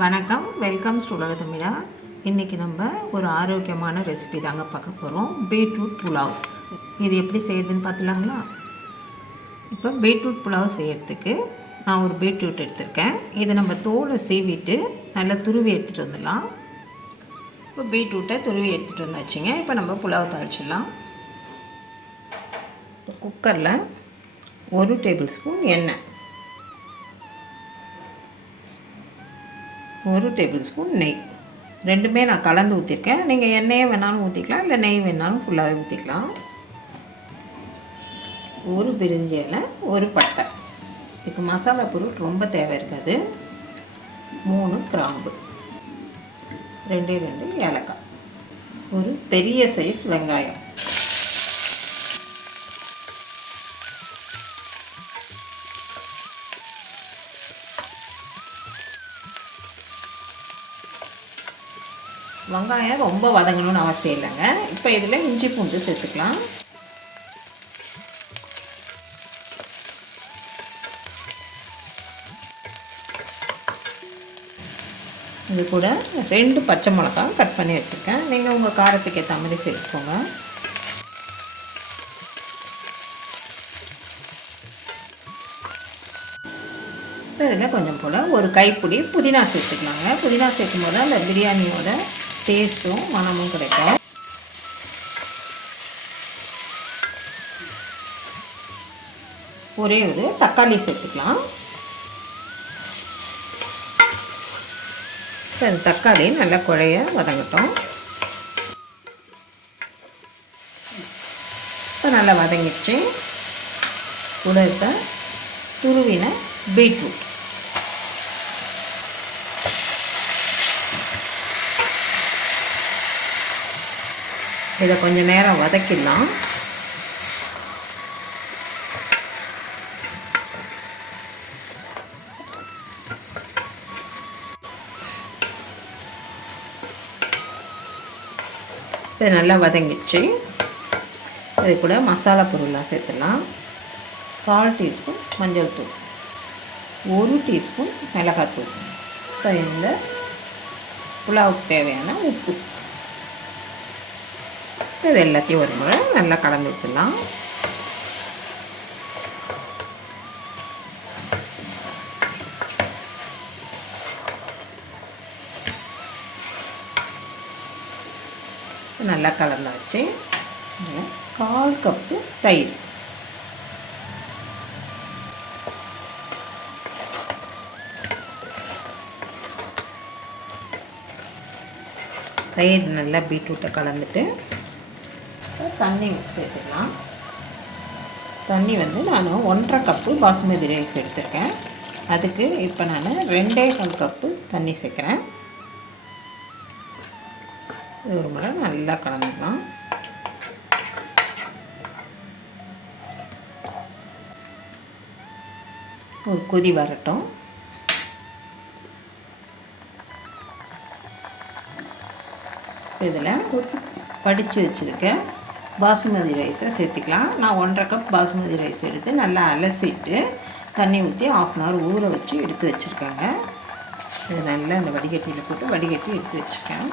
வணக்கம், welcome to உலக தமிழா. இன்றைக்கி நம்ம ஒரு ஆரோக்கியமான ரெசிபி தாங்க பார்க்க போகிறோம். பீட்ரூட் புலாவ். இது எப்படி செய்யுதுன்னு பார்த்துலாங்களா? இப்போ பீட்ரூட் புலாவ் செய்கிறதுக்கு நான் ஒரு பீட்ரூட் எடுத்திருக்கேன். இதை நம்ம தோலை சீவிட்டு நல்லா துருவி எடுத்துகிட்டு வந்துடலாம். இப்போ பீட்ரூட்டை துருவி எடுத்துகிட்டு வந்தாச்சுங்க. இப்போ நம்ம புலாவ் தாளிச்சிடலாம். குக்கரில் 1 டேபிள் ஸ்பூன் எண்ணெய், 1 டேபிள் ஸ்பூன் நெய், ரெண்டுமே நான் கலந்து ஊற்றிருக்கேன். நீங்கள் எண்ணெயே வேணாலும் ஊற்றிக்கலாம், இல்லை நெய் வேணாலும் ஃபுல்லாகவே ஊற்றிக்கலாம். 1 பிரிஞ்சி இலை, 1 பட்டை. இப்போ மசாலா பொருள் ரொம்ப தேவை இருக்காது. 3 கிராம்பு, 2 ஏலக்காய், ஒரு பெரிய சைஸ் வெங்காயம், வெங்காயம் ரொம்ப வதங்கணும்னு அவசியம் இல்லைங்க. இப்போ இதில் இஞ்சி பூண்டு சேர்த்துக்கலாம். இது கூட 2 பச்சை மிளகாய் கட் பண்ணி வச்சுருக்கேன். நீங்கள் உங்கள் காரத்துக்கு ஏற்ற மாதிரி சேர்த்துக்கோங்க. இதில் கொஞ்சம் போல் ஒரு கைப்பிடி புதினா சேர்த்துக்கலாங்க. புதினா சேர்க்கும் போது அந்த பிரியாணியோட டேஸ்ட்டும் மணமும் கிடைக்கும். ஒரே ஒரு தக்காளி சேர்த்துக்கலாம். தக்காளி நல்லா குழைய வதங்கட்டும். இப்போ நல்லா வதங்கிடுச்சு. கூட இருக்க துருவின பீட்ரூட், இதை கொஞ்சம் நேரம் வதக்கிடலாம். இது நல்லா வதங்கிடுச்சு. இது கூட மசாலா பொருள்லாம் சேர்த்துடலாம். 1/4 டீஸ்பூன் மஞ்சள் தூள், 1 டீஸ்பூன் மிளகாத்தூள், இப்போ இந்த புலாவுக்கு தேவையான உப்பு, இது எல்லாத்தையும் ஒரு முறை நல்லா கலந்து விட்டுடலாம். நல்லா கலந்தாச்சு. 1/4 கப்பு தயிர், தயிர் நல்லா பீட்ரூட்டை கலந்துட்டு தண்ணி சேர்த்துக்கலாம். தண்ணி வந்து நான் 1.5 கப்பு பாசுமதி ரைஸ் எடுத்துருக்கேன். அதுக்கு இப்போ நான் 2.25 கப்பு தண்ணி சேர்க்குறேன். இது ஒரு முறை நல்லா கலந்துக்கலாம். ஒரு கொதி வரட்டும். இதில் படித்து வச்சுருக்கேன் பாசுமதி ரைஸை சேர்த்துக்கலாம். நான் 1.5 கப் பாசுமதி ரைஸ் எடுத்து நல்லா அலசிட்டு தண்ணி ஊற்றி 1/2 hour ஊற வச்சு எடுத்து வச்சுருக்கேங்க. இது நல்லா அந்த வடிகட்டியில் போட்டு வடிகட்டி எடுத்து வச்சுருக்கேன்.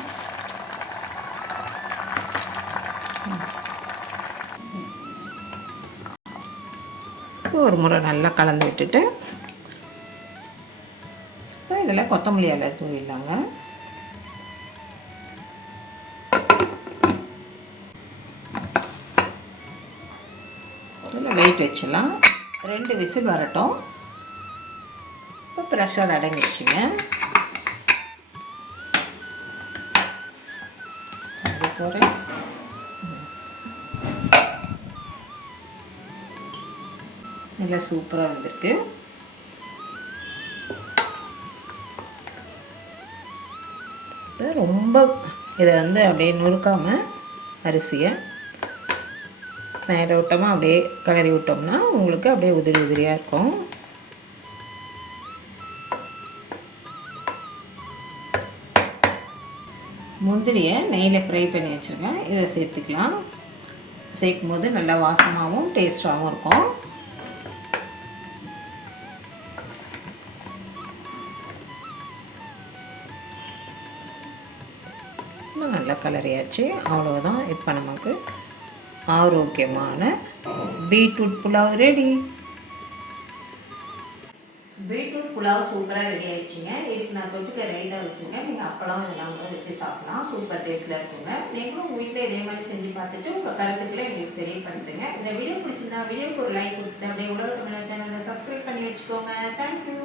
ஒரு முறை நல்லா கலந்து விட்டுட்டு இப்போ இதில் கொத்தமல்லி இலை தூவிடலாங்க. வெயிட் வச்சிடலாம். 2 விசில் வரட்டும். இப்போ ப்ரெஷர் அடங்கிடுச்சுங்க. அது போகிறேன். நல்லா சூப்பராக வந்திருக்கு. இப்போ ரொம்ப இதை வந்து அப்படியே நுறுக்காமல் அரிசியை மேலோட்டமாக அப்படியே கிளறி விட்டோம்னா உங்களுக்கு அப்படியே உதிரி உதிரியாக இருக்கும். முந்திரியை நெய்யில் ஃப்ரை பண்ணி வச்சுருக்கேன். இதை சேர்த்துக்கலாம். சேர்க்கும் போது நல்லா வாசமாகவும் டேஸ்ட்டாகவும் இருக்கும். கலரியாச்சு. அவ்வளோதான். இப்போ நமக்கு ஆரோக்கியமான beetroot pulao ready. Beetroot pulao சூப்பராக ரெடி ஆகிடுச்சிங்க. இதுக்கு நான் தொட்டுக்க ரைத்தா வச்சுங்க. நீங்கள் அப்பளம் இதெல்லாம் கூட வச்சு சாப்பிட்லாம். சூப்பர் டேஸ்ட்டில் இருக்குங்க. நீங்களும் உங்கள் வீட்டில் இதே மாதிரி செஞ்சு பார்த்துட்டு உங்கள் கருத்துக்களை எங்களுக்கு தெரியப்படுத்துங்க. இந்த வீடியோ பிடிச்சிருந்தா வீடியோக்கு ஒரு லைக் கொடுத்துட்டு அப்படியே உலக தமிழர் சேனலை சப்ஸ்கிரைப் பண்ணி வச்சுக்கோங்க. தேங்க்யூ.